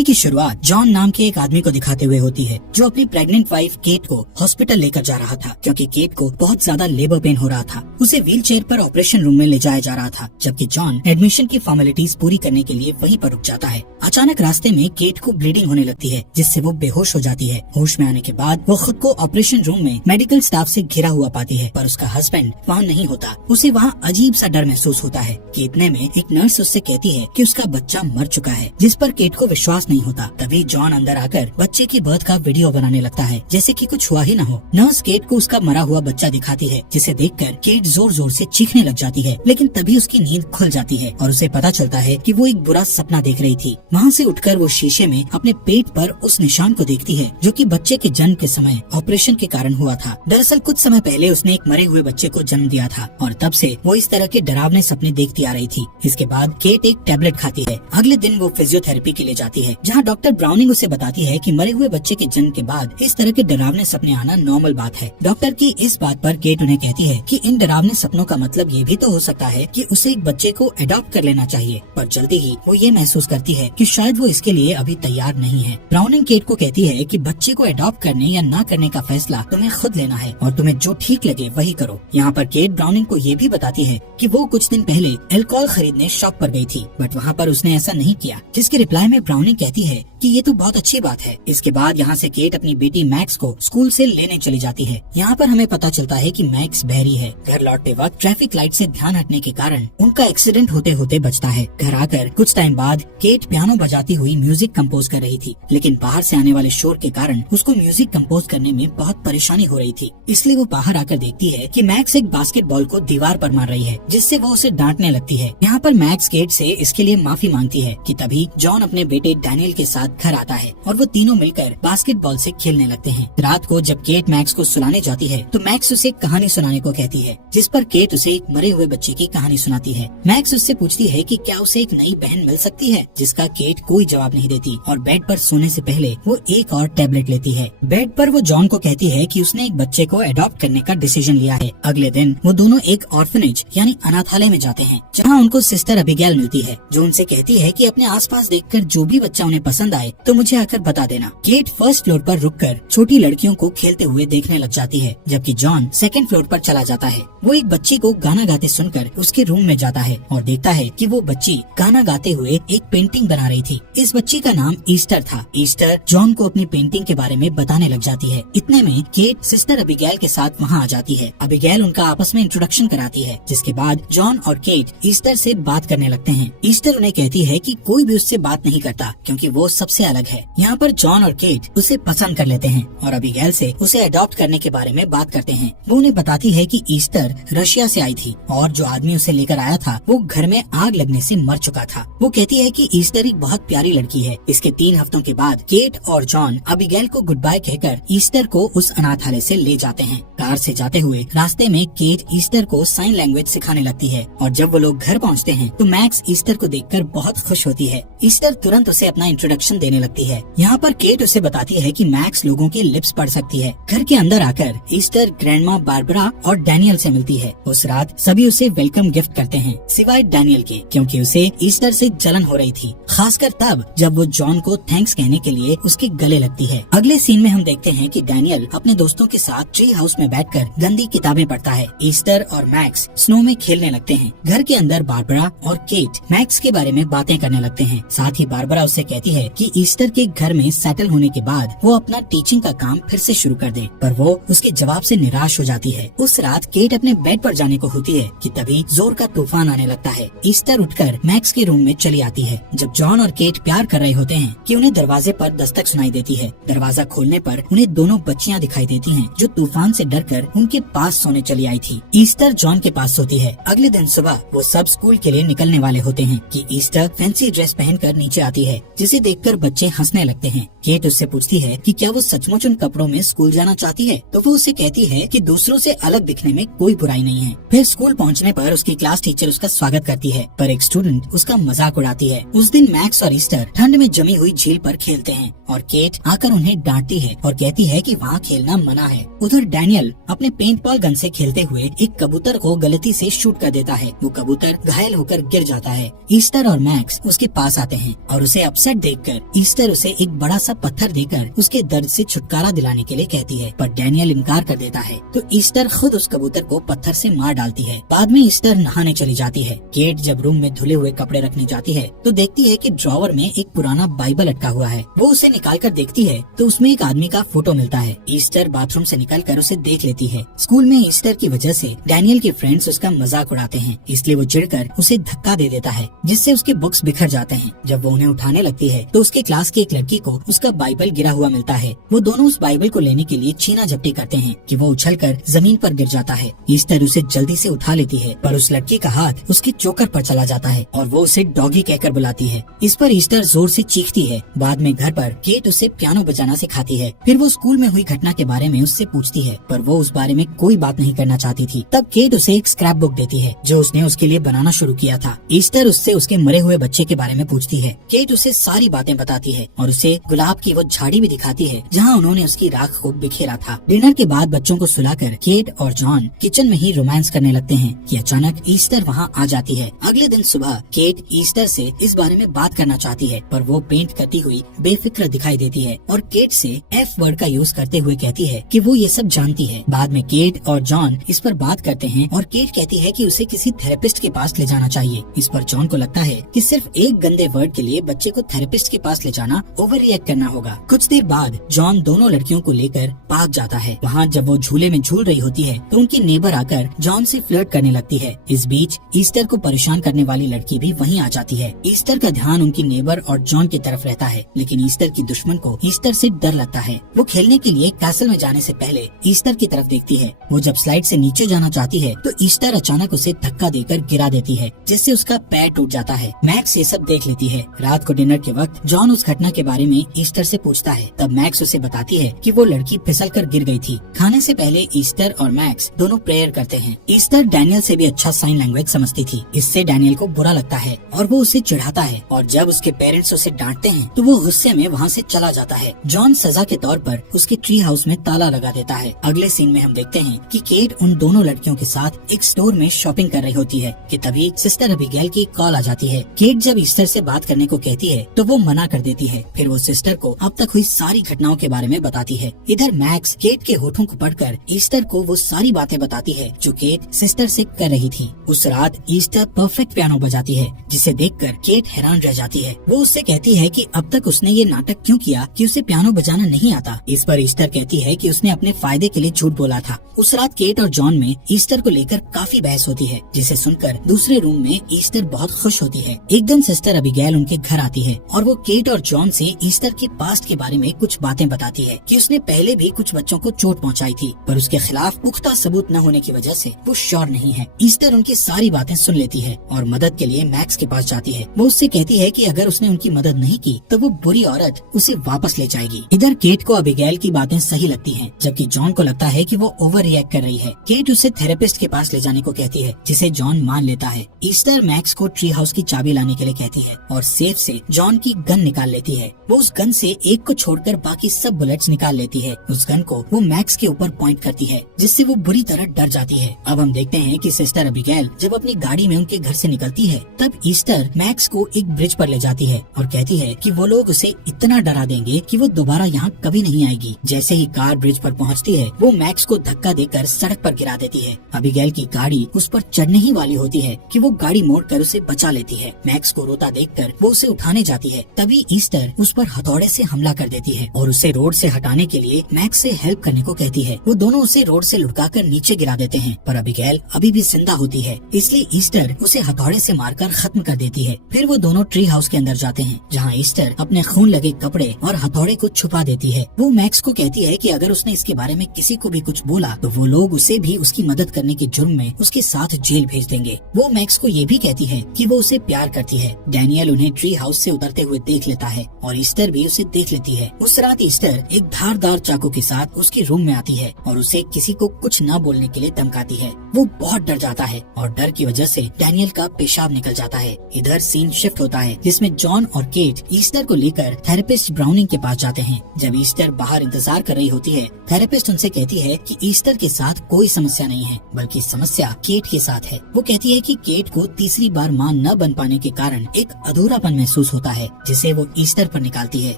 कहानी की शुरुआत जॉन नाम के एक आदमी को दिखाते हुए होती है, जो अपनी प्रेग्नेंट वाइफ केट को हॉस्पिटल लेकर जा रहा था, क्योंकि केट को बहुत ज्यादा लेबर पेन हो रहा था। उसे व्हील चेयर पर ऑपरेशन रूम में ले जाया जा रहा था, जबकि जॉन एडमिशन की फॉर्मेलिटीज पूरी करने के लिए वहीं पर रुक जाता है। अचानक रास्ते में केट को ब्लीडिंग होने लगती है, जिससे वो बेहोश हो जाती है। होश में आने के बाद वो खुद को ऑपरेशन रूम में मेडिकल स्टाफ से घिरा हुआ पाती है, पर उसका हस्बैंड वहाँ नहीं होता। उसे वहाँ अजीब सा डर महसूस होता है कि इतने में एक नर्स उससे कहती है कि उसका बच्चा मर चुका है, जिस पर केट को विश्वास नहीं होता। तभी जॉन अंदर आकर बच्चे की बर्थ का वीडियो बनाने लगता है, जैसे कि कुछ हुआ ही न हो। नर्स केट को उसका मरा हुआ बच्चा दिखाती है, जिसे देखकर केट जोर जोर से चीखने लग जाती है, लेकिन तभी उसकी नींद खुल जाती है और उसे पता चलता है कि वो एक बुरा सपना देख रही थी। वहाँ से उठकर वो शीशे में अपने पेट पर उस निशान को देखती है, जो कि बच्चे के जन्म के समय ऑपरेशन के कारण हुआ था। दरअसल कुछ समय पहले उसने एक मरे हुए बच्चे को जन्म दिया था और तब से वो इस तरह के डरावने सपने देखती आ रही थी। इसके बाद केट एक टैबलेट खाती है। अगले दिन वो फिजियोथेरेपी के लिए जाती है, जहाँ डॉक्टर ब्राउनिंग उसे बताती है कि मरे हुए बच्चे के जन्म के बाद इस तरह के डरावने सपने आना नॉर्मल बात है। डॉक्टर की इस बात पर केट उन्हें कहती है कि इन डरावने सपनों का मतलब ये भी तो हो सकता है कि उसे एक बच्चे को अडॉप्ट कर लेना चाहिए, पर जल्दी ही वो ये महसूस करती है कि शायद वो इसके लिए अभी तैयार नहीं है। ब्राउनिंग केट को कहती है कि बच्चे को अडॉप्ट करने या ना करने का फैसला तुम्हें खुद लेना है और तुम्हें जो ठीक लगे वही करो। यहाँ पर केट ब्राउनिंग को ये भी बताती है कि वो कुछ दिन पहले अल्कोहल खरीदने शॉप पर गई थी, बट वहाँ पर उसने ऐसा नहीं किया, जिसके रिप्लाई में ब्राउनिंग कहती है कि ये तो बहुत अच्छी बात है। इसके बाद यहाँ से केट अपनी बेटी मैक्स को स्कूल से लेने चली जाती है। यहाँ पर हमें पता चलता है कि मैक्स बहरी है। घर लौटते वक्त ट्रैफिक लाइट से ध्यान हटने के कारण उनका एक्सीडेंट होते होते बचता है। घर आकर कुछ टाइम बाद केट पियानो बजाती हुई म्यूजिक कंपोज कर रही थी, लेकिन बाहर से आने वाले शोर के कारण उसको म्यूजिक कंपोज करने में बहुत परेशानी हो रही थी। इसलिए वो बाहर आकर देखती है कि मैक्स एक बास्केटबॉल को दीवार पर मार रही है, जिससे वो उसे डांटने लगती है। यहाँ पर मैक्स केट से इसके लिए माफी मांगती है कि तभी जॉन अपने बेटे डैनियल के साथ घर आता है और वो तीनों मिलकर बास्केटबॉल से खेलने लगते हैं। रात को जब केट मैक्स को सुलाने जाती है तो मैक्स उसे कहानी सुनाने को कहती है, जिस पर केट उसे एक मरे हुए बच्चे की कहानी सुनाती है। मैक्स उससे पूछती है कि क्या उसे एक नई बहन मिल सकती है, जिसका केट कोई जवाब नहीं देती और बेड पर सोने से पहले वो एक और टैबलेट लेती है। बेड पर वो जॉन को कहती है कि उसने एक बच्चे को अडॉप्ट करने का डिसीजन लिया है। अगले दिन वो दोनों एक ऑर्फनेज यानी अनाथालय में जाते हैं, जहाँ उनको सिस्टर अबिगेल मिलती है, जो उनसे कहती है कि अपने आसपास देखकर जो भी बच्चा उन्हें पसंद आए तो मुझे आकर बता देना। केट फर्स्ट फ्लोर पर रुककर छोटी लड़कियों को खेलते हुए देखने लग जाती है, जबकि जॉन सेकंड फ्लोर पर चला जाता है। वो एक बच्ची को गाना गाते सुनकर उसके रूम में जाता है और देखता है कि वो बच्ची गाना गाते हुए एक पेंटिंग बना रही थी। इस बच्ची का नाम ईस्टर था। ईस्टर जॉन को अपनी पेंटिंग के बारे में बताने लग जाती है। इतने में केट सिस्टर अबिगेल के साथ वहाँ आ जाती है। अबिगेल उनका आपस में इंट्रोडक्शन कराती है, जिसके बाद जॉन और केट ईस्टर से बात करने लगते हैं। ईस्टर उन्हें कहती है कि कोई भी उससे बात नहीं करता, क्योंकि वो सबसे अलग है। यहाँ पर जॉन और केट उसे पसंद कर लेते हैं और अबिगेल से उसे अडॉप्ट करने के बारे में बात करते हैं। वो उन्हें बताती है कि ईस्टर रशिया से आई थी और जो आदमी उसे लेकर आया था वो घर में आग लगने से मर चुका था। वो कहती है कि ईस्टर एक बहुत प्यारी लड़की है। इसके 3 हफ्तों के बाद केट और जॉन अबिगेल को गुड बाय कहकर ईस्टर को उस अनाथालय से ले जाते हैं। कार से जाते हुए रास्ते में केट ईस्टर को साइन लैंग्वेज सिखाने लगती है और जब वो लोग घर पहुँचते हैं तो मैक्स ईस्टर को देखकर बहुत खुश होती है। ईस्टर तुरंत उसे अपना इंट्रोडक्शन देने लगती है। यहाँ पर केट उसे बताती है कि मैक्स लोगों की लिप्स पढ़ सकती है। घर के अंदर आकर ईस्टर ग्रैंडमा बारबरा और डैनियल से मिलती है। उस रात सभी उसे वेलकम गिफ्ट करते हैं, सिवाय डैनियल के, क्योंकि उसे ईस्टर से जलन हो रही थी, खासकर तब जब वो जॉन को थैंक्स कहने के लिए उसके गले लगती है। अगले सीन में हम देखते हैं कि डैनियल अपने दोस्तों के साथ ट्री हाउस में बैठकर गंदी किताबें पढ़ता है। ईस्टर और मैक्स स्नो में खेलने लगते हैं। घर के अंदर बारबरा और केट मैक्स के बारे में बातें करने लगते हैं। साथ ही बारबरा उससे कहती है कि ईस्टर के घर में सेटल होने के बाद वो अपना टीचिंग का काम फिर से शुरू कर दे, पर वो उसके जवाब से निराश हो जाती है। उस रात केट अपने बेड पर जाने को होती है कि तभी जोर का तूफान आने लगता है। ईस्टर उठकर मैक्स के रूम में चली आती है। जब जॉन और केट प्यार कर रहे होते हैं कि उन्हें दरवाजे पर दस्तक सुनाई देती है। दरवाजा खोलने पर उन्हें दोनों बच्चियां दिखाई देती हैं, जो तूफान से डरकर उनके पास सोने चली आई थी। ईस्टर जॉन के पास सोती है। अगले दिन सुबह वो सब स्कूल के लिए निकलने वाले होते हैं कि ईस्टर फैंसी ड्रेस पहनकर नीचे आती है, जिसे देखकर बच्चे हंसने लगते हैं। केट उससे पूछती है कि क्या वो सचमुच उन कपड़ों में स्कूल जाना चाहती है, तो वो उसे कहती है कि दूसरों से अलग दिखने में कोई बुराई नहीं है। फिर स्कूल पहुंचने पर उसकी क्लास टीचर उसका स्वागत करती है, पर एक स्टूडेंट उसका मजाक उड़ाती है। उस दिन मैक्स और ईस्टर ठंड में जमी हुई झील पर खेलते हैं और केट आकर उन्हें डांटती है और कहती है कि वहाँ खेलना मना है। उधर डैनियल अपने पेंट बॉल गन से खेलते हुए एक कबूतर को गलती से शूट कर देता है। वो कबूतर घायल होकर गिर जाता है। ईस्टर और मैक्स उसके पास आते हैं और उसे अपसेट देखकर ईस्टर उसे एक बड़ा सा पत्थर देकर उसके दर्द से छुटकारा दिलाने के लिए कहती है, पर डैनियल इनकार कर देता है। तो ईस्टर खुद उस कबूतर को पत्थर से मार डालती है। बाद में ईस्टर नहाने चली जाती है। केट जब रूम में धुले हुए कपड़े रखने जाती है तो देखती है कि ड्रॉवर में एक पुराना बाइबल अटका हुआ है। वो उसे निकाल कर देखती है तो उसमें एक आदमी का फोटो मिलता है। ईस्टर बाथरूम से निकलकर उसे देख लेती है। स्कूल में ईस्टर की वजह से डैनियल के फ्रेंड्स उसका मजाक उड़ाते हैं, इसलिए वो चिढ़कर उसे धक्का दे देता है, जिससे उसके बुक्स बिखर जाते हैं। जब वो उन्हें उठाने लगती है तो उसके क्लास की एक लड़की को उसका बाइबल गिरा हुआ मिलता है। वो दोनों उस बाइबल को लेने के लिए छीना झपटी करते हैं कि वो उछलकर जमीन पर गिर जाता है। ईस्टर उसे जल्दी से उठा लेती है, पर उस लड़की का हाथ उसके चोकर पर चला जाता है और वो उसे डॉगी कहकर बुलाती है। इस पर ईस्टर जोर से चीखती है। बाद में घर पर केट उसे पियानो बजाना सिखाती है। फिर वो स्कूल में हुई घटना के बारे में उससे पूछती है, पर वो उस बारे में कोई बात नहीं करना चाहती थी। तब केट उसे एक स्क्रैप बुक देती है जो उसने उसके लिए बनाना शुरू किया था। ईस्टर उससे उसके मरे हुए बच्चे के बारे में पूछती है। केट उसे सारी बातें बताती है और उसे गुलाब की वो झाड़ी भी दिखाती है जहाँ उन्होंने उसकी राख को बिखेरा था। डिनर के बाद बच्चों को सुलाकर केट और जॉन किचन में ही रोमांस करने लगते हैं कि अचानक ईस्टर वहाँ आ जाती है। अगले दिन सुबह केट ईस्टर से इस बारे में बात करना चाहती है, पर वो पेंट करती हुई बेफिक्र दिखाई देती है और केट से एफ वर्ड का यूज करते हुए कहती है कि वो ये सब जानती है। बाद में केट और जॉन इस पर बात करते हैं और केट कहती है कि उसे किसी थेरेपिस्ट के पास ले जाना चाहिए। इस पर जॉन को लगता है कि सिर्फ एक गंदे वर्ड के लिए बच्चे को थेरेपिस्ट के पास ले जाना ओवर रिएक्ट करना होगा। कुछ देर बाद जॉन दोनों लड़कियों को लेकर पार्क जाता है। वहाँ जब वो झूले में झूल रही होती है तो उनकी नेबर आकर जॉन से फ्लर्ट करने लगती है। इस बीच ईस्टर को परेशान करने वाली लड़की भी वहीं आ जाती है। ईस्टर का ध्यान उनकी नेबर और जॉन की तरफ रहता है, लेकिन ईस्टर की दुश्मन को ईस्टर से डर लगता है। वो खेलने के लिए कैसल में जाने से पहले ईस्टर की तरफ देखती है। वो जब स्लाइड से नीचे जाना चाहती है तो ईस्टर अचानक उसे धक्का देकर गिरा देती है, जिससे उसका पैर टूट जाता है। मैक्स ये सब देख लेती है। रात को डिनर के वक्त जॉन उस घटना के बारे में ईस्टर से पूछता है। तब मैक्स उसे बताती है कि वो लड़की फिसलकर गिर गई थी। खाने से पहले ईस्टर और मैक्स दोनों प्रेयर करते हैं। ईस्टर डैनियल से भी अच्छा साइन लैंग्वेज समझती थी। इससे डैनियल को बुरा लगता है और वो उसे चिढ़ाता है, और जब उसके पेरेंट्स उसे डांटते हैं तो वो गुस्से में वहाँ से चला जाता है। जॉन सजा के तौर पर उसके ट्री हाउस में ताला लगा देता है। अगले सीन में हम देखते हैं कि केट उन दोनों लड़कियों के साथ एक स्टोर में शॉपिंग कर रही होती है कि तभी सिस्टर अबिगेल की कॉल आ जाती है। केट जब ईस्टर से बात करने को कहती है तो वो मना कर देती है। फिर वो सिस्टर को अब तक हुई सारी घटनाओं के बारे में बताती है। इधर मैक्स केट के होठों को पढ़कर ईस्टर को वो सारी बातें बताती है जो केट सिस्टर से कर रही थी। उस रात ईस्टर परफेक्ट पियानो बजाती है, जिसे देखकर केट हैरान रह जाती है। वो उससे कहती है कि अब तक उसने ये नाटक क्यों किया कि उसे पियानो बजाना नहीं आता। इस पर ईस्टर कहती है कि उसने अपने फायदे के लिए झूठ बोला था। उस रात केट और जॉन में ईस्टर को लेकर काफी बहस होती है, जिसे सुनकर दूसरे रूम में ईस्टर बहुत खुश होती है। एक दिन सिस्टर अबिगेल उनके घर आती है और वो केट और जॉन से ईस्टर के पास्ट के बारे में कुछ बातें बताती है कि उसने पहले भी कुछ बच्चों को चोट पहुंचाई थी, पर उसके खिलाफ पुख्ता सबूत न होने की वजह से वो श्योर नहीं है। ईस्टर उनकी सारी बातें सुन लेती है और मदद के लिए मैक्स के पास जाती है। वो उससे कहती है कि अगर उसने उनकी मदद नहीं की तो वो बुरी औरत उसे वापस ले जाएगी। इधर केट को अबिगेल की बातें सही लगती हैं, जबकि जॉन को लगता है कि वो ओवर रिएक्ट कर रही है। केट उसे थेरेपिस्ट के पास ले जाने को कहती है, जिसे जॉन मान लेता है। ईस्टर मैक्स को ट्री हाउस की चाबी लाने के लिए कहती है और सेफ से जॉन की गन निकाल लेती है। वो उस गन से एक को छोड़कर बाकी सब बुलेट्स निकाल लेती है। उस गन को वो मैक्स के ऊपर पॉइंट करती है, जिससे वो बुरी तरह डर जाती है। अब हम देखते हैं कि सिस्टर अबिगेल जब अपनी गाड़ी में उनके घर से निकलती है, तब ईस्टर मैक्स को एक ब्रिज पर ले जाती है और कहती है कि वो लोग उसे इतना डरा देंगे कि वो दोबारा यहाँ कभी नहीं आएगी। जैसे ही कार ब्रिज पर पहुँचती है, वो मैक्स को धक्का देकर सड़क पर गिरा देती है। अबिगेल की गाड़ी उस पर चढ़ने ही वाली होती है कि वो गाड़ी मोड़कर उसे बचा लेती है। मैक्स को रोता देखकर वो उसे उठाने जाती है, तभी ईस्टर उस पर हथौड़े से हमला कर देती है और उसे रोड से हटाने के लिए मैक्स से हेल्प करने को कहती है। वो दोनों उसे रोड से लुढ़काकर नीचे गिरा देते हैं, पर अबिगेल अभी भी जिंदा होती है, इसलिए ईस्टर उसे हथौड़े से मारकर खत्म कर देती है। फिर वो दोनों ट्री हाउस के अंदर जाते हैं, जहाँ ईस्टर अपने खून लगे कपड़े और हथौड़े को छुपा देती है। वो मैक्स को कहती है कि अगर उसने इसके बारे में किसी को भी कुछ बोला तो वो लोग उसे भी उसकी मदद करने के जुर्म में उसके साथ जेल भेज देंगे। वो मैक्स को ये भी कहती है कि वो उसे प्यार करती है। डैनियल उन्हें ट्री हाउस से उतरते हुए देख लेता है और ईस्टर भी उसे देख लेती है। उस रात ईस्टर एक धारदार चाकू के साथ उसके रूम में आती है और उसे किसी को कुछ न बोलने के लिए धमकाती है। वो बहुत डर जाता है और डर की वजह से डैनियल का पेशाब निकल जाता है। इधर सीन शिफ्ट होता है, जिसमें जॉन और केट ईस्टर को लेकर थेरेपिस्ट ब्राउनिंग के पास जाते हैं। जब ईस्टर बाहर इंतजार कर रही होती है, थेरेपिस्ट उनसे कहती है कि ईस्टर के साथ कोई समस्या नहीं है, बल्कि समस्या केट के साथ है। वो कहती है कि केट को तीसरी बार मां न बन पाने के कारण एक अधूरापन महसूस होता होता है जिसे वो ईस्टर पर निकालती है।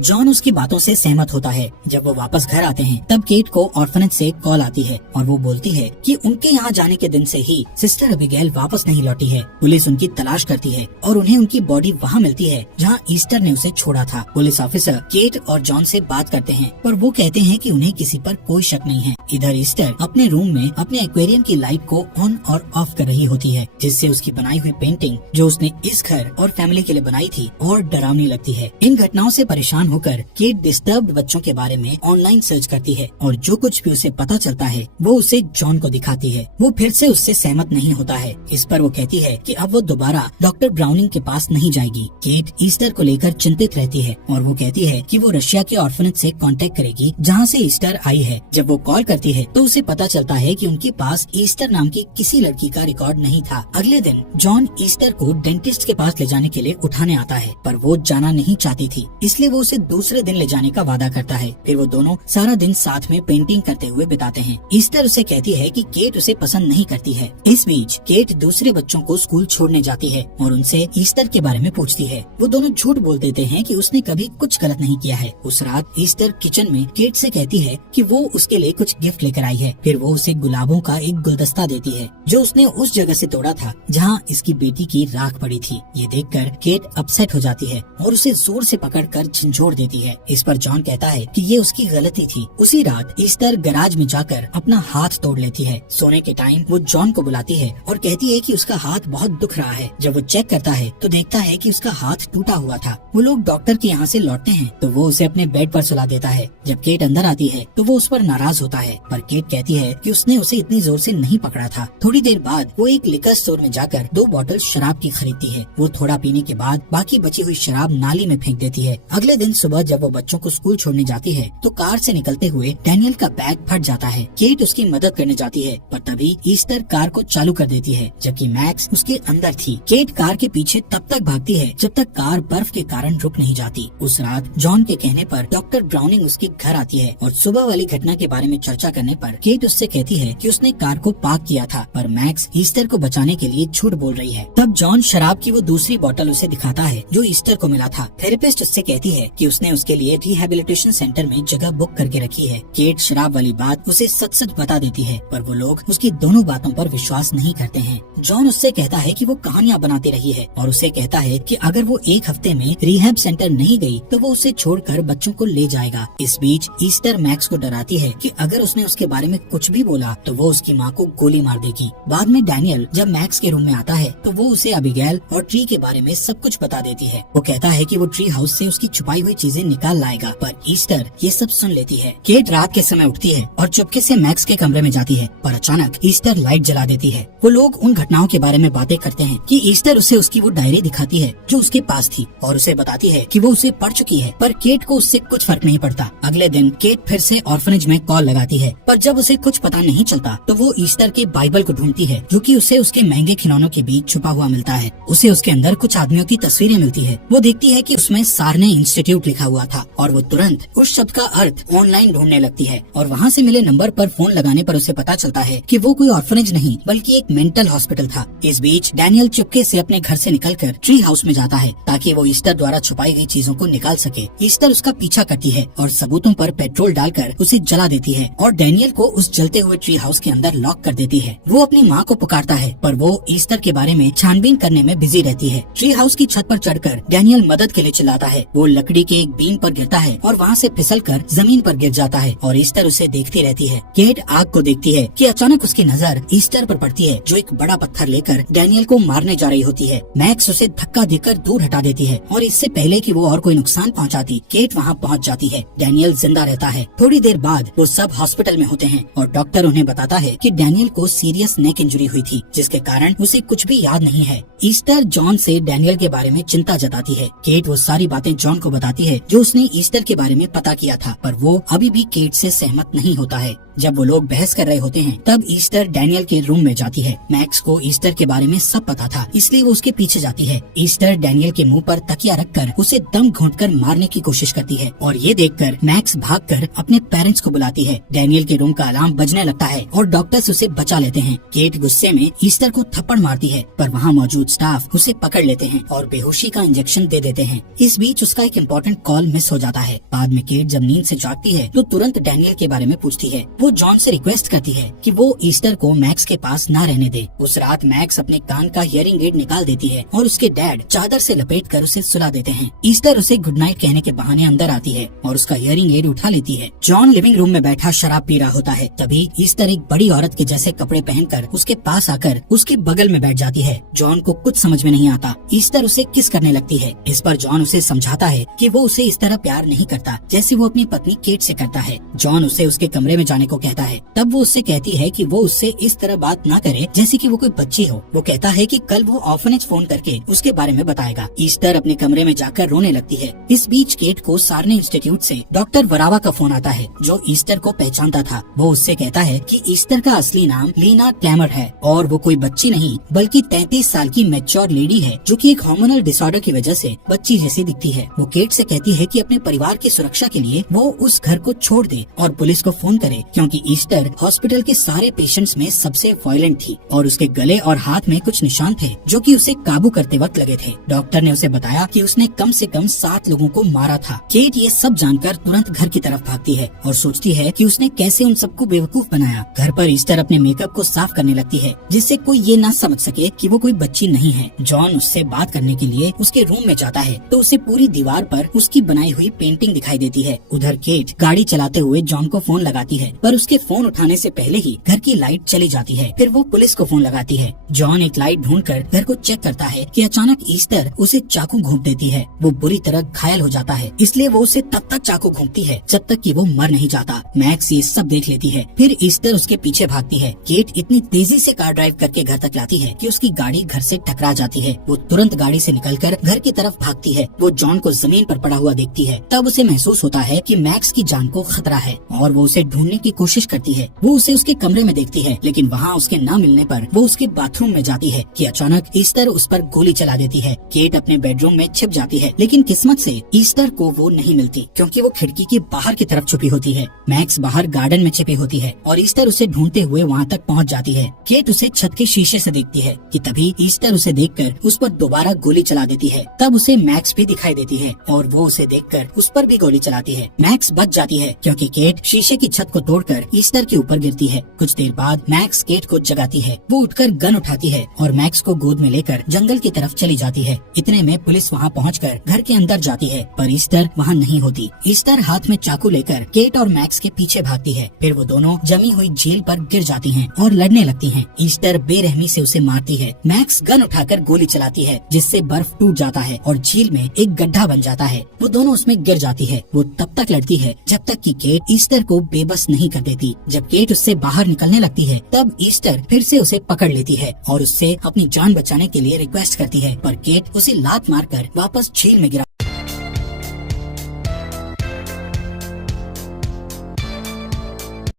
जॉन उसकी बातों से सहमत होता है। जब वो वापस घर आते हैं तब केट को ऑर्फनेज से कॉल आती है और वो बोलती है कि उनके यहाँ जाने के दिन से ही सिस्टर अबिगेल वापस नहीं लौटी है। पुलिस उनकी तलाश करती है और उन्हें उनकी बॉडी वहाँ मिलती है जहाँ ईस्टर ने उसे छोड़ा था। पुलिस ऑफिसर केट और जॉन से बात करते हैं पर वो कहते हैं कि उन्हें किसी पर कोई शक नहीं है। इधर ईस्टर अपने रूम में अपने एक्वेरियम की लाइट को ऑन और ऑफ कर रही होती है, जिससे उसकी बनाई हुई पेंटिंग जो उसने इस घर और फैमिली के लिए बनाई थी और डरावनी लगती है। इन घटनाओं से परेशान होकर केट डिस्टर्ब्ड बच्चों के बारे में ऑनलाइन सर्च करती है और जो कुछ भी उसे पता चलता है वो उसे जॉन को दिखाती है। वो फिर से उससे सहमत नहीं होता है। इस पर वो कहती है कि अब वो दोबारा डॉक्टर ब्राउनिंग के पास नहीं जाएगी। केट ईस्टर को लेकर चिंतित रहती है और वो कहती है कि वो रशिया के ऑर्फनेज से कांटेक्ट करेगी जहाँ से ईस्टर आई है। जब वो कॉल करती है तो उसे पता चलता है कि उनके पास ईस्टर नाम की किसी लड़की का रिकॉर्ड नहीं था। अगले दिन जॉन ईस्टर को डेंटिस्ट के पास ले जाने के लिए उठाने आता है पर वो जाना नहीं चाहती थी, इसलिए वो उसे दूसरे दिन ले जाने का वादा करता है। फिर वो दोनों सारा दिन साथ में पेंटिंग करते हुए बिताते हैं। ईस्टर उसे कहती है कि केट उसे पसंद नहीं करती है। इस बीच केट दूसरे बच्चों को स्कूल छोड़ने जाती है और उनसे ईस्टर के बारे में पूछती है। वो दोनों झूठ बोल देते हैं कि उसने कभी कुछ गलत नहीं किया है। उस रात ईस्टर किचन में केट से कहती है कि वो उसके लिए कुछ गिफ्ट लेकर आई है। फिर वो उसे गुलाबों का एक गुलदस्ता देती है जो उसने उस जगह से तोड़ा था जहाँ इसकी बेटी की राख पड़ी थी। ये देखकर केट अपसेट हो जाती है और उसे जोर से पकड़कर झंझोड़ देती है। इस पर जॉन कहता है कि ये उसकी गलती थी। उसी रात ईस्टर गैराज में जाकर अपना हाथ तोड़ लेती है। सोने के टाइम वो जॉन को बुलाती है और कहती है कि उसका हाथ बहुत दुख रहा है। जब वो चेक करता है तो देखता है कि उसका हाथ टूटा हुआ था। वो लोग डॉक्टर के यहाँ से लौटते हैं तो वो उसे अपने बेड पर सुला देता है। जब केट अंदर आती है तो वो उस पर नाराज होता है पर केट कहती है कि उसने उसे इतनी जोर से नहीं पकड़ा था। थोड़ी देर बाद वो एक लिकर स्टोर में जाकर 2 बॉटल शराब की खरीदती है। वो थोड़ा पीने के बाद बाकी बची हुई शराब नाली में फेंक देती है। अगले दिन सुबह जब वो बच्चों को स्कूल छोड़ने जाती है तो कार से निकलते हुए डैनियल का बैग फट जाता है। केट उसकी मदद करने जाती है पर तभी ईस्टर कार को चालू कर देती है जबकि मैक्स उसके अंदर थी। केट कार के पीछे तब तक भागती है जब तक कार बर्फ के कारण रुक नहीं जाती। उस रात जॉन के कहने पर डॉक्टर ब्राउनिंग उसके घर आती है और सुबह वाली घटना के बारे में चर्चा करने पर केट उससे कहती है कि उसने कार को पार्क किया था पर मैक्स ईस्टर को बचाने के लिए झूठ बोल रही है। तब जॉन शराब की वो दूसरी बोतल उसे दिखाता है जो ईस्टर को मिला था। थेरेपिस्ट उससे कहती है कि उसने उसके लिए रिहैबिलिटेशन सेंटर में जगह बुक करके रखी है। केट शराब वाली बात उसे सच सच बता देती है पर वो लोग उसकी दोनों बातों पर विश्वास नहीं करते हैं। जॉन उससे कहता है कि वो कहानियां बनाती रही है और उसे कहता है कि अगर वो एक हफ्ते में रिहैब सेंटर नहीं गई तो वो उसे छोड़कर बच्चों को ले जाएगा। इस बीच ईस्टर मैक्स को डराती है कि अगर उसने उसके बारे में कुछ भी बोला तो वो उसकी माँ को गोली मार देगी। बाद में डैनियल जब मैक्स के रूम में आता है तो वो उसे अबिगेल और ट्री के बारे में सब कुछ बता देती है। वो कहता है कि वो ट्री हाउस से उसकी छुपाई हुई चीजें निकाल लाएगा पर ईस्टर ये सब सुन लेती है। केट रात के समय उठती है और चुपके से मैक्स के कमरे में जाती है पर अचानक ईस्टर लाइट जला देती है। वो लोग उन घटनाओं के बारे में बातें करते हैं कि ईस्टर उसे उसकी वो डायरी दिखाती है जो उसके पास थी और उसे बताती है कि वो उसे पढ़ चुकी है पर केट को उससे कुछ फर्क नहीं पड़ता। अगले दिन केट फिर से ऑर्फनेज में कॉल लगाती है पर जब उसे कुछ पता नहीं चलता तो वो ईस्टर के बाइबल को ढूंढती है जो कि उसे उसके महंगे खिलौनों के बीच छुपा हुआ मिलता है। उसे उसके अंदर कुछ आदमियों की तस्वीरें मिलती है। वो देखती है कि उसमें सारने इंस्टीट्यूट लिखा हुआ था और वो तुरंत उस शब्द का अर्थ ऑनलाइन ढूंढने लगती है और वहाँ से मिले नंबर पर फोन लगाने पर उसे पता चलता है कि वो कोई ऑर्फनेज नहीं बल्कि एक मेंटल हॉस्पिटल था। इस बीच डैनियल चुपके से अपने घर से निकलकर ट्री हाउस में जाता है ताकि वो ईस्टर द्वारा छुपाई गई चीजों को निकाल सके। ईस्टर उसका पीछा करती है और सबूतों पर पेट्रोल डालकर उसे जला देती है और डैनियल को उस जलते हुए ट्री हाउस के अंदर लॉक कर देती है। वो अपनी माँ को पुकारता है पर वो ईस्टर के बारे में छानबीन करने में बिजी रहती है। ट्री हाउस की छत पर चढ़कर डैनियल मदद के लिए चिल्लाता है। वो लकड़ी के एक बीम पर गिरता है और वहाँ से फिसलकर जमीन पर गिर जाता है और ईस्टर उसे देखती रहती है। केट आग को देखती है कि अचानक उसकी नजर ईस्टर पर पड़ती है जो एक बड़ा पत्थर लेकर डैनियल को मारने जा रही होती है। मैक्स उसे धक्का देकर दूर हटा देती है और इससे पहले कि वो और कोई नुकसान पहुंचाती केट वहां पहुंच जाती है। डैनियल जिंदा रहता है। थोड़ी देर बाद वो सब हॉस्पिटल में होते हैं और डॉक्टर उन्हें बताता है कि डैनियल को सीरियस नेक इंजरी हुई थी जिसके कारण उसे कुछ भी याद नहीं है। ईस्टर जॉन से डैनियल के बारे में चिंता जताती है। केट वो सारी बातें जॉन को बताती है जो उसने ईस्टर के बारे में पता किया था पर वो अभी भी केट से सहमत नहीं होता है। जब वो लोग बहस कर रहे होते हैं तब ईस्टर डैनियल के रूम में जाती है। मैक्स को ईस्टर के बारे में सब पता था, इसलिए वो उसके पीछे जाती है। ईस्टर डैनियल के मुंह पर तकिया रखकर उसे दम घोंटकर मारने की कोशिश करती है और ये देखकर मैक्स भागकर अपने पेरेंट्स को बुलाती है। डैनियल के रूम का अलार्म बजने लगता है और डॉक्टर्स उसे बचा लेते हैं। केट गुस्से में ईस्टर को थप्पड़ मारती है, पर वहाँ मौजूद स्टाफ उसे पकड़ लेते हैं और बेहोशी का इंजेक्शन दे देते हैं। इस बीच उसका एक इम्पोर्टेंट कॉल मिस हो जाता है। बाद में केट जब नींद से जागती है तो तुरंत डैनियल के बारे में पूछती है। वो जॉन से रिक्वेस्ट करती है कि वो ईस्टर को मैक्स के पास ना रहने दे। उस रात मैक्स अपने कान का हियरिंग एड निकाल देती है और उसके डैड चादर से लपेट कर उसे सुला देते हैं। ईस्टर उसे गुड नाइट कहने के बहाने अंदर आती है और उसका हियरिंग एड उठा लेती है। जॉन लिविंग रूम में बैठा शराब पी रहा होता है। तभी ईस्टर एक बड़ी औरत के जैसे कपड़े पहनकर उसके पास आकर उसके बगल में बैठ जाती है। जॉन को कुछ समझ में नहीं आता। ईस्टर उसे किस करने लगती है। इस पर जॉन उसे समझाता है कि वो उसे इस तरह प्यार नहीं करता जैसे वो अपनी पत्नी केट से करता है। जॉन उसे उसके कमरे में जाने को कहता है। तब वो उससे कहती है कि वो उससे इस तरह बात ना करे जैसे कि वो कोई बच्ची हो। वो कहता है कि कल वो ऑर्फनेज फोन करके उसके बारे में बताएगा। ईस्टर अपने कमरे में जाकर रोने लगती है। इस बीच केट को सार्ने इंस्टीट्यूट से डॉक्टर वरावा का फोन आता है, जो ईस्टर को पहचानता था। वो उससे कहता है कि ईस्टर का असली नाम लीना क्लैमर है और वो कोई बच्ची नहीं बल्कि 33 साल की मैच्योर लेडी है, जो कि एक हार्मोनल डिसऑर्डर की वजह से बच्ची जैसी दिखती है। वो केट से कहती है कि अपने परिवार की सुरक्षा के लिए वो उस घर को छोड़ दे और पुलिस को फोन करे, क्योंकि ईस्टर हॉस्पिटल के सारे पेशेंट्स में सबसे वायलेंट थी और उसके गले और हाथ में कुछ निशान थे जो कि उसे काबू करते वक्त लगे थे। डॉक्टर ने उसे बताया कि उसने कम से कम 7 लोगों को मारा था। केट ये सब जानकर तुरंत घर की तरफ भागती है और सोचती है कि उसने कैसे उन सबको बेवकूफ बनाया। घर पर ईस्टर अपने मेकअप को साफ करने लगती है, जिससे कोई ये ना समझ सके कि वो कोई बच्ची नहीं है। जॉन उससे बात करने के लिए उसके रूम में जाता है तो उसे पूरी दीवार पर उसकी बनाई हुई पेंटिंग दिखाई देती है। उधर केट गाड़ी चलाते हुए जॉन को फोन लगाती है, पर उसके फोन उठाने से पहले ही घर की लाइट चली जाती है। फिर वो पुलिस को फोन लगाती है। जॉन एक लाइट ढूंढकर घर को चेक करता है कि अचानक ईस्टर उसे चाकू घोंप देती है। वो बुरी तरह घायल हो जाता है, इसलिए वो उसे तब तक चाकू घोंपती है जब तक कि वो मर नहीं जाता। मैक्स ये सब देख लेती है। फिर ईस्टर उसके पीछे भागती है। केट इतनी तेजी से कार ड्राइव करके घर तक लाती है कि उसकी गाड़ी घर से टकरा जाती है। वो तुरंत गाड़ी से निकलकर घर की तरफ भागती है। वो जॉन को जमीन पर पड़ा हुआ देखती है। तब उसे महसूस होता है कि मैक्स की जान को खतरा है और वो उसे ढूंढने की कोशिश करती है। वो उसे उसके कमरे में देखती है, लेकिन वहाँ उसके न मिलने पर वो उसके बाथरूम में जाती है कि अचानक ईस्टर उस पर गोली चला देती है। केट अपने बेडरूम में छिप जाती है, लेकिन किस्मत से ईस्टर को वो नहीं मिलती, क्योंकि वो खिड़की के बाहर की तरफ छुपी होती है। मैक्स बाहर गार्डन में छिपी होती है और ईस्टर उसे ढूंढते हुए वहाँ तक पहुँच जाती है। केट उसे छत के शीशे से देखती है कि तभी ईस्टर उसे देखकर उस पर दोबारा गोली चला देती है। तब उसे मैक्स भी दिखाई देती है और वो उसे देखकर उस पर भी गोली चलाती है। मैक्स बच जाती है क्योंकि केट शीशे की छत को तोड़कर ईस्टर के ऊपर गिरती है। कुछ देर बाद मैक्स केट को जगाती है। वो उठकर गन उठाती है और मैक्स को गोद में लेकर जंगल की तरफ चली जाती है। इतने में पुलिस वहाँ पहुंचकर घर के अंदर जाती है, पर ईस्टर वहाँ नहीं होती। ईस्टर हाथ में चाकू लेकर केट और मैक्स के पीछे भागती है। फिर वो दोनों जमी हुई झील पर गिर जाती हैं और लड़ने लगती हैं। ईस्टर बेरहमी से उसे मारती है। मैक्स गन उठाकर गोली चलाती है, जिससे बर्फ टूट जाता है और झील में एक गड्ढा बन जाता है। वो दोनों उसमें गिर जाती है। वो तब तक लड़ती है जब तक कि केट ईस्टर को बेबस नहीं कर देती। जब केट उससे बाहर निकलने लगती है तब ईस्टर फिर से उसे पकड़ लेती है और उससे अपनी जान बचाने के लिए रिक्वेस्ट करती है, पर केट उसे लात मारकर वापस झील में गिरा